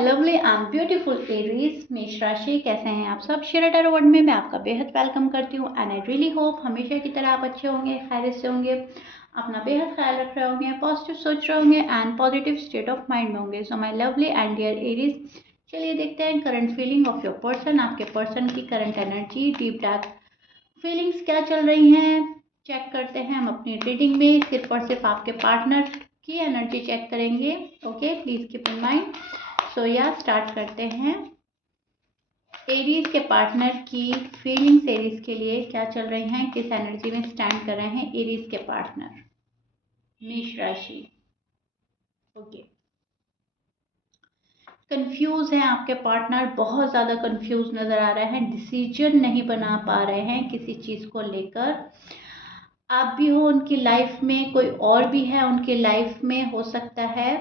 My lovely and beautiful Aries मेष राशि, कैसे हैं आप सब। शेयर टैरो वर्ल्ड में मैं आपका बेहद वेलकम करती हूँ एंड आई रियली होप हमेशा की तरह आप अच्छे होंगे, खैरियत से होंगे, अपना बेहद ख्याल रख रहे होंगे, पॉजिटिव सोच रहे होंगे and positive state of mind में होंगे। So my lovely and dear Aries, चलिए देखते हैं current feeling of your person, आपके पर्सन की current energy, deep dark feelings क्या चल रही हैं, चेक करते हैं हम अपनी रीडिंग में। सिर्फ और सिर्फ आपके पार्टनर की एनर्जी चेक करेंगे। Okay, please keep in mind. So या स्टार्ट करते हैं। एरीज के पार्टनर की फीलिंग्स एरीज के लिए क्या चल रही हैं, किस एनर्जी में स्टैंड कर रहे हैं एरीज के पार्टनर मेष राशि। ओके, कंफ्यूज है आपके पार्टनर, बहुत ज़्यादा कंफ्यूज नज़र आ रहे हैं, डिसीजन नहीं बना पा रहे हैं किसी चीज़ को लेकर। आप भी हो उनकी लाइफ में, कोई और भी है उनकी लाइफ में, हो सकता है।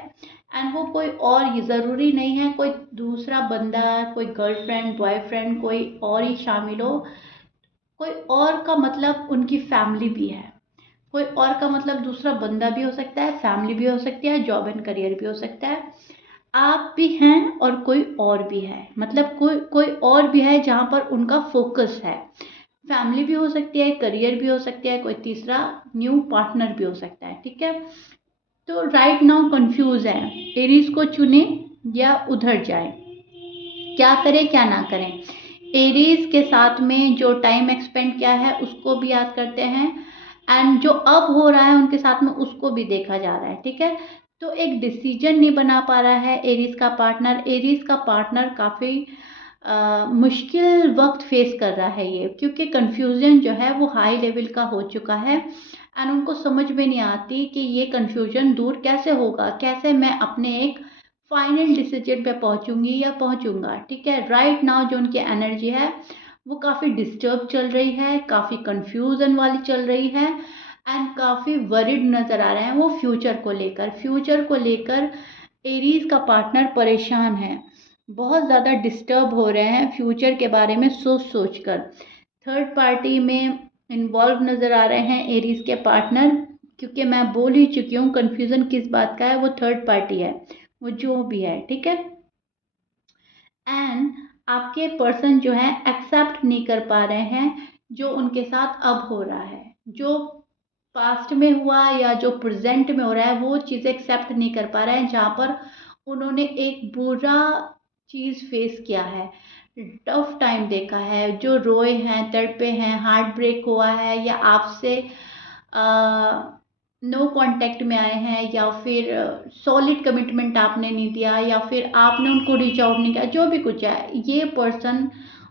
एंड वो कोई और ज़रूरी नहीं है कोई दूसरा बंदा, कोई गर्लफ्रेंड बॉयफ्रेंड कोई और ही शामिल हो। कोई और का मतलब उनकी फैमिली भी है, कोई और का मतलब दूसरा बंदा भी हो सकता है, फैमिली भी हो सकती है, जॉब एंड करियर भी हो सकता है। आप भी हैं और कोई और भी है, मतलब कोई और भी है जहाँ पर उनका फोकस है। फैमिली भी हो सकती है, करियर भी हो सकती है, कोई तीसरा न्यू पार्टनर भी हो सकता है। ठीक है, तो राइट नाउ कंफ्यूज है। एरीज को चुने या उधर जाए, क्या करें क्या ना करें। एरीज के साथ में जो टाइम एक्सपेंड किया है उसको भी याद करते हैं एंड जो अब हो रहा है उनके साथ में उसको भी देखा जा रहा है। ठीक है, तो एक डिसीजन नहीं बना पा रहा है एरीज का पार्टनर। एरीज का पार्टनर काफ़ी मुश्किल वक्त फेस कर रहा है ये, क्योंकि कन्फ्यूजन जो है वो हाई लेवल का हो चुका है एंड उनको समझ में नहीं आती कि ये कन्फ्यूजन दूर कैसे होगा, कैसे मैं अपने एक फाइनल डिसीजन पे पहुंचूंगी या पहुंचूंगा। ठीक है, राइट नाउ जो उनकी एनर्जी है वो काफ़ी डिस्टर्ब चल रही है, काफ़ी कन्फ्यूजन वाली चल रही है एंड काफ़ी वरिड नज़र आ रहे हैं वो फ्यूचर को लेकर एरीज का पार्टनर परेशान है, बहुत ज़्यादा डिस्टर्ब हो रहे हैं फ्यूचर के बारे में सोच कर। थर्ड पार्टी में इन्वॉल्व नज़र आ रहे हैं एरीज के पार्टनर, क्योंकि मैं बोल ही चुकी हूँ कन्फ्यूज़न किस बात का है, वो थर्ड पार्टी है, वो जो भी है। ठीक है, एंड आपके पर्सन जो है एक्सेप्ट नहीं कर पा रहे हैं जो उनके साथ अब हो रहा है, जो पास्ट में हुआ या जो प्रेजेंट में हो रहा है वो चीज़ एक्सेप्ट नहीं कर पा रहे हैं, जहाँ पर उन्होंने एक बुरा चीज़ फेस किया है, टफ टाइम देखा है, जो रोए हैं, तड़पे हैं, हार्ट ब्रेक हुआ है, या आपसे नो कांटेक्ट में आए हैं, या फिर सॉलिड कमिटमेंट आपने नहीं दिया, या फिर आपने उनको रीच आउट नहीं किया, जो भी कुछ है, ये पर्सन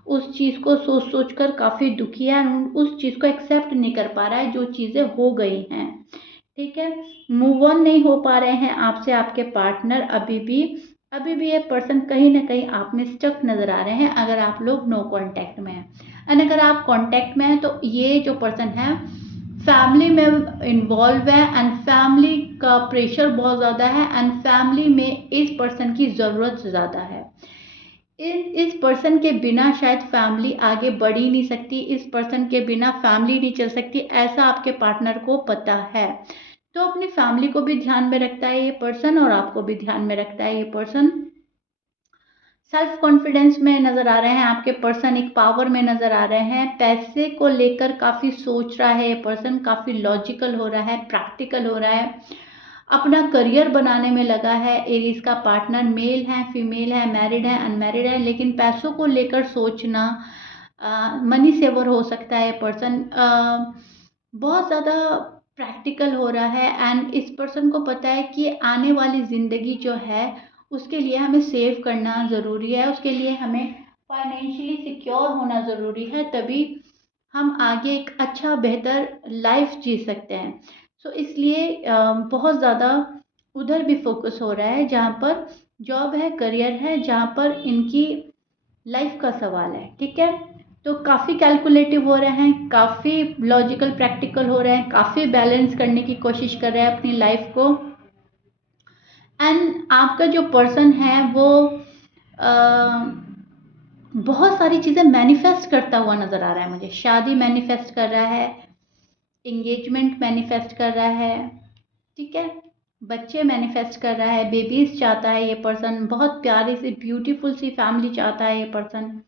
उस चीज़ को सोच कर काफ़ी दुखी है, उस चीज़ को एक्सेप्ट नहीं कर पा रहा है जो चीज़ें हो गई हैं। ठीक है, मूव ऑन नहीं हो पा रहे हैं आपसे आपके पार्टनर अभी भी ये पर्सन कहीं ना कहीं आप में स्टक नज़र आ रहे हैं, अगर आप लोग नो कांटेक्ट में हैं। एंड अगर आप कांटेक्ट में हैं तो ये जो पर्सन है फैमिली में इन्वॉल्व है एंड फैमिली का प्रेशर बहुत ज़्यादा है एंड फैमिली में इस पर्सन की ज़रूरत ज़्यादा है। इस पर्सन के बिना शायद फैमिली आगे बढ़ ही नहीं सकती, इस पर्सन के बिना फैमिली नहीं चल सकती, ऐसा आपके पार्टनर को पता है। तो अपनी फैमिली को भी ध्यान में रखता है ये पर्सन और आपको भी ध्यान में रखता है ये पर्सन। सेल्फ कॉन्फिडेंस में नज़र आ रहे हैं आपके पर्सन, एक पावर में नज़र आ रहे हैं। पैसे को लेकर काफ़ी सोच रहा है ये पर्सन, काफ़ी लॉजिकल हो रहा है, प्रैक्टिकल हो रहा है, अपना करियर बनाने में लगा है। एरीज का पार्टनर मेल है, फीमेल है, मैरिड है, अनमैरिड है, लेकिन पैसों को लेकर सोचना, मनी सेवर हो सकता है ये पर्सन, बहुत ज़्यादा प्रैक्टिकल हो रहा है एंड इस पर्सन को पता है कि आने वाली ज़िंदगी जो है उसके लिए हमें सेव करना ज़रूरी है, उसके लिए हमें फाइनेंशियली सिक्योर होना ज़रूरी है, तभी हम आगे एक अच्छा बेहतर लाइफ जी सकते हैं। सो इसलिए बहुत ज़्यादा उधर भी फोकस हो रहा है जहाँ पर जॉब है, करियर है, जहाँ पर इनकी लाइफ का सवाल है। ठीक है, तो काफ़ी कैलकुलेटिव हो रहे हैं, काफ़ी लॉजिकल प्रैक्टिकल हो रहे हैं, काफ़ी बैलेंस करने की कोशिश कर रहे हैं अपनी लाइफ को। एंड आपका जो पर्सन है वो बहुत सारी चीज़ें मैनिफेस्ट करता हुआ नज़र आ रहा है मुझे। शादी मैनिफेस्ट कर रहा है, एंगेजमेंट मैनिफेस्ट कर रहा है। ठीक है, बच्चे मैनिफेस्ट कर रहा है, बेबीज चाहता है ये पर्सन, बहुत प्यारी सी ब्यूटीफुल सी फैमिली चाहता है ये पर्सन,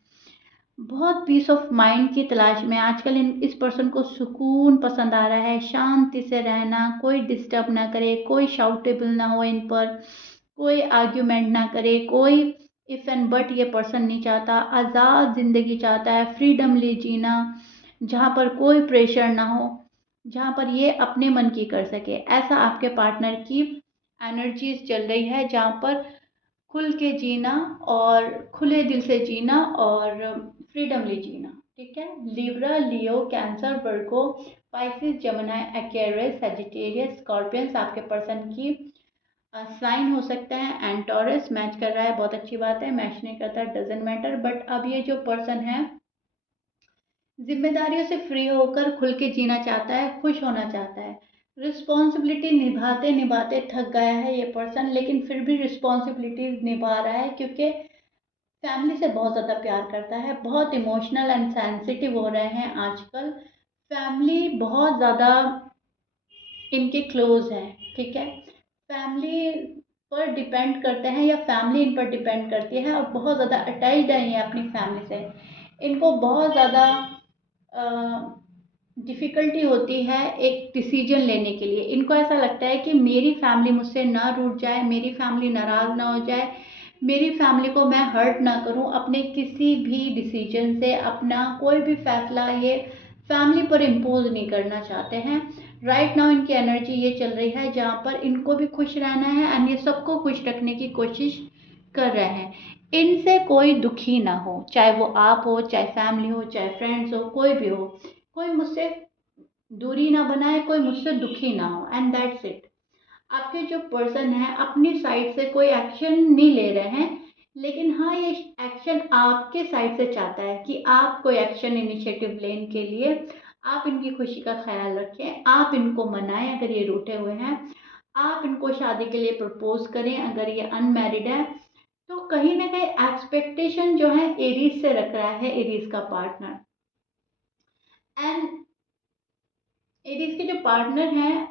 बहुत पीस ऑफ माइंड की तलाश में आजकल इस पर्सन को सुकून पसंद आ रहा है, शांति से रहना, कोई डिस्टर्ब ना करे, कोई शाउटेबल ना हो इन पर, कोई आर्ग्यूमेंट ना करे, कोई इफ एंड बट ये पर्सन नहीं चाहता, आज़ाद जिंदगी चाहता है, फ्रीडमली जीना, जहाँ पर कोई प्रेशर ना हो, जहाँ पर ये अपने मन की कर सके, ऐसा आपके पार्टनर की एनर्जीज चल रही है, जहाँ पर खुल के जीना और खुले दिल से जीना और फ्रीडमली जीना। ठीक है, लिब्रा, लियो, कैंसर, वर्गो, Pisces, Gemini, Aquarius, Sagittarius, Scorpions आपके पर्सन की साइन हो सकता है, एंड टॉरस मैच कर रहा है, बहुत अच्छी बात है, मैच नहीं करता डजेंट मैटर। बट अब ये जो पर्सन है जिम्मेदारियों से फ्री होकर खुल के जीना चाहता है, खुश होना चाहता है, रिस्पॉन्सिबिलिटी निभाते निभाते थक गया है ये पर्सन, लेकिन फिर भी रिस्पॉन्सिबिलिटीज निभा रहा है क्योंकि फैमिली से बहुत ज़्यादा प्यार करता है, बहुत इमोशनल एंड सेंसिटिव हो रहे हैं आजकल, फैमिली बहुत ज़्यादा इनके क्लोज है। ठीक है, फैमिली पर डिपेंड करते हैं या फैमिली इन पर डिपेंड करती है और बहुत ज़्यादा अटैच्ड है ये अपनी फैमिली से, इनको बहुत ज़्यादा डिफ़िकल्टी होती है एक डिसीजन लेने के लिए, इनको ऐसा लगता है कि मेरी फैमिली मुझसे ना रूठ जाए, मेरी फैमिली नाराज़ ना हो जाए, मेरी फैमिली को मैं हर्ट ना करूं, अपने किसी भी डिसीजन से अपना कोई भी फैसला ये फैमिली पर इम्पोज नहीं करना चाहते हैं। राइट नाउ इनकी एनर्जी ये चल रही है जहाँ पर इनको भी खुश रहना है एंड ये सबको खुश रखने की कोशिश कर रहे हैं, इनसे कोई दुखी ना हो, चाहे वो आप हो, चाहे फैमिली हो, चाहे फ्रेंड्स हो, कोई भी हो, कोई मुझसे दूरी ना बनाए, कोई मुझसे दुखी ना हो, एंड दैट्स इट। आपके जो पर्सन है अपनी साइड से कोई एक्शन नहीं ले रहे हैं, लेकिन हाँ ये एक्शन आपके साइड से चाहता है कि आप कोई एक्शन इनिशिएटिव लेने के लिए आप इनकी खुशी का ख्याल रखें, आप इनको मनाएं अगर ये रूठे हुए हैं, आप इनको शादी के लिए प्रपोज करें अगर ये अनमैरिड है, तो कहीं ना कहीं एक्सपेक्टेशन जो है एरीज से रख रहा है एरीज का पार्टनर, एंड एरीज के जो पार्टनर हैं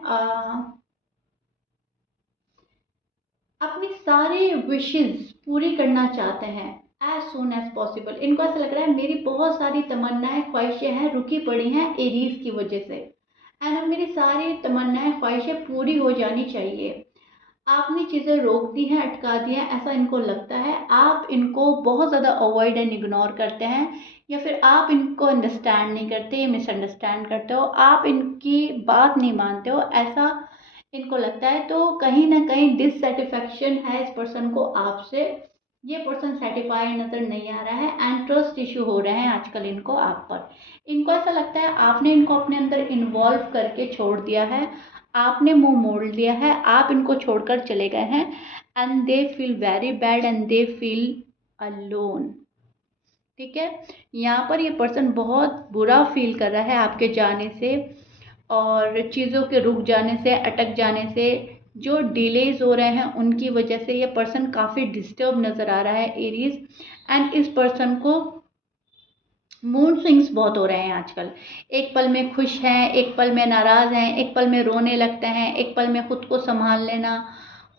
अपनी सारी विशेस पूरी करना चाहते हैं एज सुन एज पॉसिबल, इनको ऐसा लग रहा है मेरी बहुत सारी तमन्नाएं ख्वाहिशें हैं रुकी पड़ी हैं एरीज की वजह से, एंड अब मेरी सारी तमन्नाएं ख्वाहिशें पूरी हो जानी चाहिए, आपने चीज़ें रोक दी हैं, अटका दी हैं, ऐसा इनको लगता है, आप इनको बहुत ज़्यादा अवॉइड एंड इग्नोर करते हैं, या फिर आप इनको अंडरस्टैंड नहीं करते, मिसअंडरस्टैंड करते हो, आप इनकी बात नहीं मानते हो, ऐसा इनको लगता है, तो कहीं ना कहीं डिससेटिस्फैक्शन है इस पर्सन को आपसे, ये पर्सन सेटिस्फाई नज़र नहीं आ रहा है एंड ट्रस्ट इशू हो रहे हैं आजकल इनको आप पर, इनको ऐसा लगता है आपने इनको अपने अंदर इन्वॉल्व करके छोड़ दिया है, आपने मुंह मोड़ लिया है, आप इनको छोड़कर चले गए हैं, and they feel very bad and they feel alone. ठीक है, यहाँ पर ये पर्सन बहुत बुरा फील कर रहा है आपके जाने से और चीज़ों के रुक जाने से, अटक जाने से, जो डिलेज हो रहे हैं उनकी वजह से ये पर्सन काफ़ी डिस्टर्ब नज़र आ रहा है एरीज, एंड इस पर्सन को मूड स्विंग्स बहुत हो रहे हैं आजकल, एक पल में खुश हैं, एक पल में नाराज़ हैं, एक पल में रोने लगते हैं, एक पल में खुद को संभाल लेना,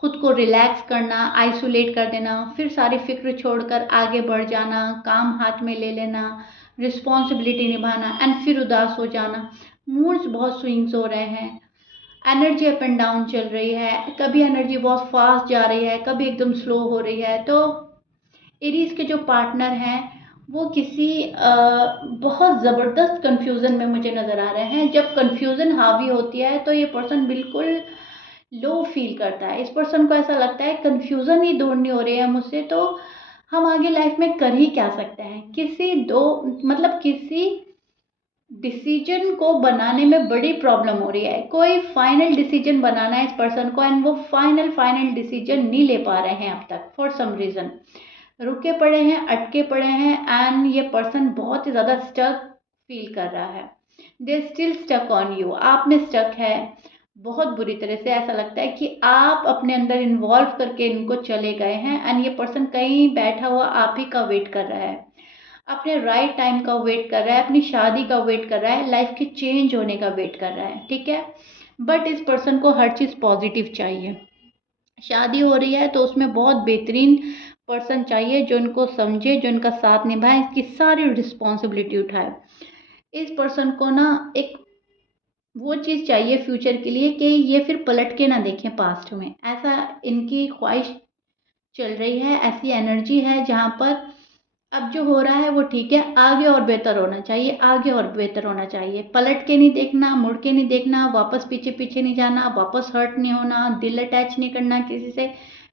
खुद को रिलैक्स करना, आइसोलेट कर देना, फिर सारी फिक्र छोड़कर आगे बढ़ जाना, काम हाथ में ले लेना, रिस्पॉन्सिबिलिटी निभाना एंड फिर उदास हो जाना, मूड्स बहुत स्विंग्स हो रहे हैं, एनर्जी अप एंड डाउन चल रही है, कभी एनर्जी बहुत फास्ट जा रही है, कभी एकदम स्लो हो रही है, तो एरीज के जो पार्टनर हैं वो किसी बहुत ज़बरदस्त कंफ्यूजन में मुझे नज़र आ रहे हैं, जब कंफ्यूजन हावी होती है तो ये पर्सन बिल्कुल लो फील करता है, इस पर्सन को ऐसा लगता है कंफ्यूजन ही दूर नहीं हो रही है मुझसे, तो हम आगे लाइफ में कर ही क्या सकते हैं, किसी दो मतलब किसी डिसीजन को बनाने में बड़ी प्रॉब्लम हो रही है, कोई फाइनल डिसीजन बनाना है इस पर्सन को एंड वो फाइनल डिसीजन नहीं ले पा रहे हैं अब तक, फॉर सम रीज़न रुके पड़े हैं, अटके पड़े हैं, एंड ये पर्सन बहुत ही ज़्यादा स्टक फील कर रहा है, they still stuck on you, आप में स्टक है बहुत बुरी तरह से, ऐसा लगता है कि आप अपने अंदर इन्वॉल्व करके इनको चले गए हैं, एंड ये पर्सन कहीं बैठा हुआ आप ही का वेट कर रहा है, अपने राइट टाइम का वेट कर रहा है, अपनी शादी का वेट कर रहा है, लाइफ के चेंज होने का वेट कर रहा है। ठीक है, बट इस पर्सन को हर चीज़ पॉजिटिव चाहिए, शादी हो रही है तो उसमें बहुत बेहतरीन पर्सन चाहिए जो इनको समझे, जो इनका साथ निभाए, इसकी सारी रिस्पॉन्सिबिलिटी उठाए। इस पर्सन को ना एक वो चीज़ चाहिए फ्यूचर के लिए कि ये फिर पलट के ना देखें पास्ट में, ऐसा इनकी ख्वाहिश चल रही है, ऐसी एनर्जी है जहाँ पर अब जो हो रहा है वो ठीक है, आगे और बेहतर होना चाहिए, आगे और बेहतर होना चाहिए। पलट के नहीं देखना, मुड़ के नहीं देखना, वापस पीछे पीछे नहीं जाना, वापस हर्ट नहीं होना, दिल अटैच नहीं करना किसी से,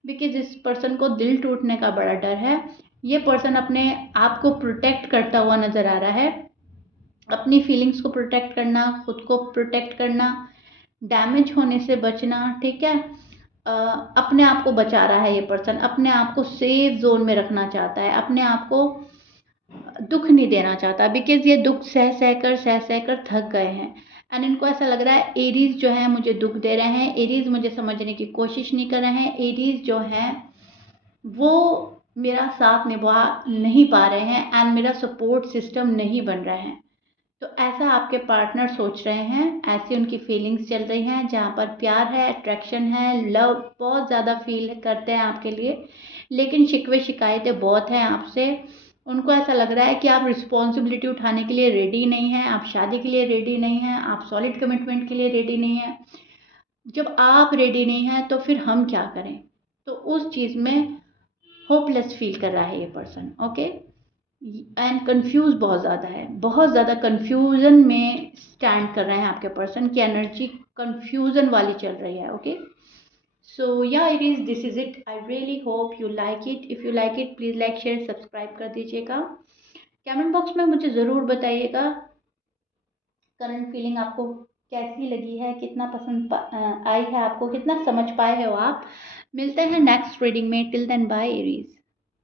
बिकॉज इस पर्सन को दिल टूटने का बड़ा डर है। ये पर्सन अपने आप को प्रोटेक्ट करता हुआ नजर आ रहा है, अपनी फीलिंग्स को प्रोटेक्ट करना, खुद को प्रोटेक्ट करना, डैमेज होने से बचना, ठीक है। अपने आप को बचा रहा है ये पर्सन, अपने आप को सेफ जोन में रखना चाहता है, अपने आप को दुख नहीं देना चाहता, बिकॉज ये दुख सह सह कर थक गए हैं। एंड इनको ऐसा लग रहा है एरीज जो है मुझे दुख दे रहे हैं, एरीज मुझे समझने की कोशिश नहीं कर रहे हैं, एरीज जो हैं वो मेरा साथ निभा नहीं पा रहे हैं एंड मेरा सपोर्ट सिस्टम नहीं बन रहा है। तो ऐसा आपके पार्टनर सोच रहे हैं, ऐसी उनकी फीलिंग्स चल रही हैं जहाँ पर प्यार है, अट्रैक्शन है, लव बहुत ज़्यादा फील करते हैं आपके लिए, लेकिन शिकवे शिकायतें बहुत हैं आपसे। उनको ऐसा लग रहा है कि आप रिस्पॉन्सिबिलिटी उठाने के लिए रेडी नहीं हैं, आप शादी के लिए रेडी नहीं हैं, आप सॉलिड कमिटमेंट के लिए रेडी नहीं हैं। जब आप रेडी नहीं हैं तो फिर हम क्या करें? तो उस चीज़ में होपलेस फील कर रहा है ये पर्सन, ओके। एंड कंफ्यूज बहुत ज़्यादा है, बहुत ज़्यादा कंफ्यूजन में स्टैंड कर रहे हैं आपके पर्सन की एनर्जी, कंफ्यूजन वाली चल रही है, ओके। सो या it is this is it, I really hope you like it. If you like it please like share subscribe कर दीजिएगा। कमेंट बॉक्स में मुझे ज़रूर बताइएगा करंट फीलिंग आपको कैसी लगी है, कितना पसंद आई है आपको, कितना समझ पाए हो आप। मिलते हैं नेक्स्ट रीडिंग में, टिल देन बाय एरीज।